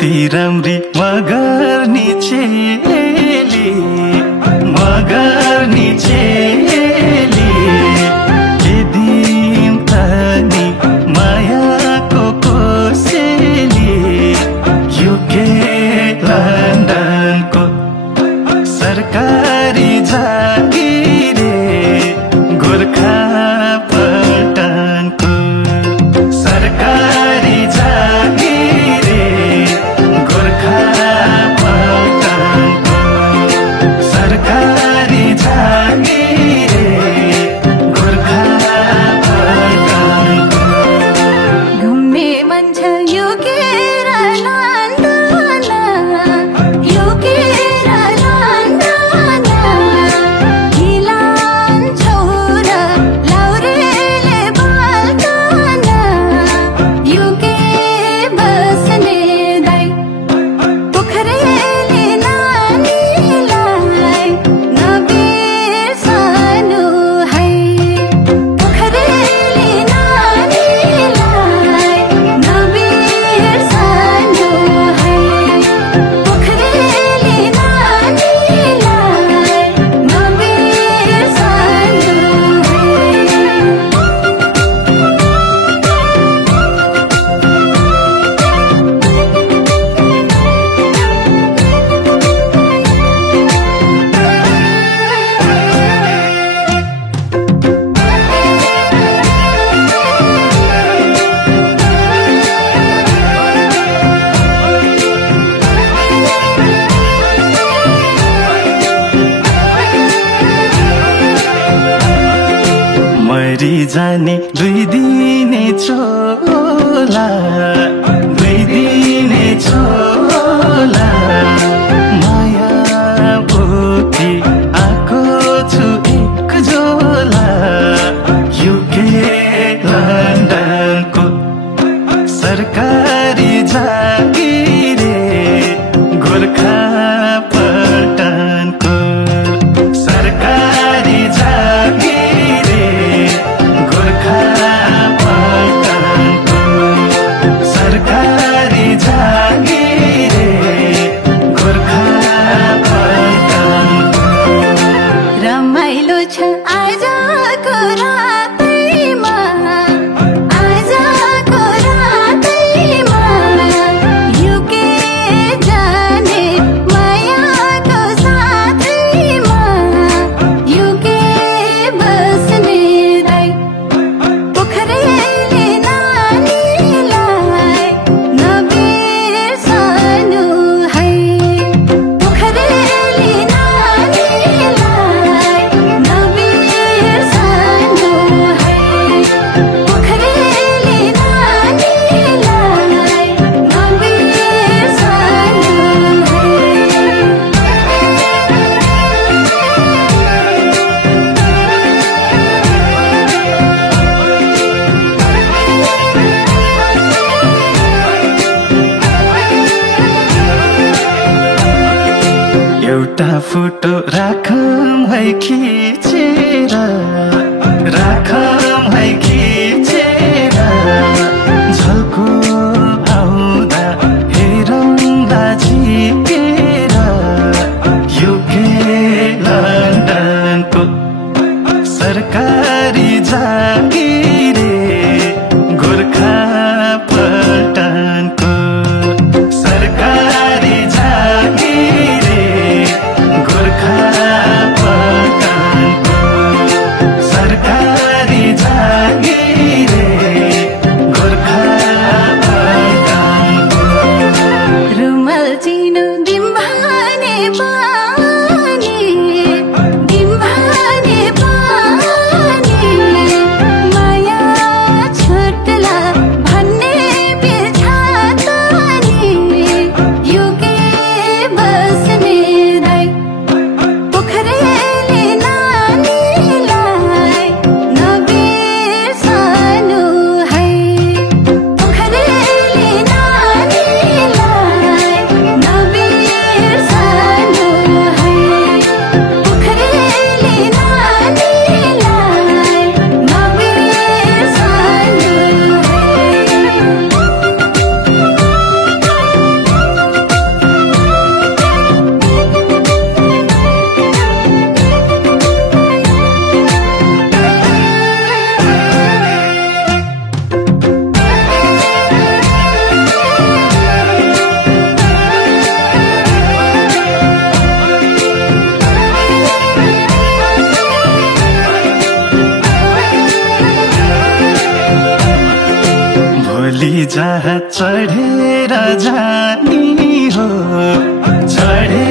कति राम्री मगर्नी चेली के दिन तनी मायाको कोसेली युके लन्डनको सरकारी जागिरे गोर्खा पल्टनको सरकारी जागिरे गोर्खा पल्टनको सरकारी जागिरे गोर्खा पल्टनको घुम्मे मन छ युकेर जाने दुई दिने छोला माया बोकी आको छु एक जोला युके लन्डनको सरकारी जागिरे गोर्खा पल्टनको सरकारी जागिरे गोर्खा पल्टनको सरकारी जागिरे गोर्खा पल्टनको रमाइलो छ आजको रातैमा युके जाने मायाको साथैमा युके बस्ने दाइ पोखरेली नानीलाई नबिर्सनु है पोखरेली नानीलाई नबिर्सनु है पोखरेली नानीलाई एउटा फोटो राखौँ है खिचेर झल्को आउँदा हेरौँला झिकेर युके लन्डनको सरकारी जागिरे गोर्खा पल्टनको सरकारी जागिरे गोर्खा पल्टनको जहाँ चढेर जानी हो चढे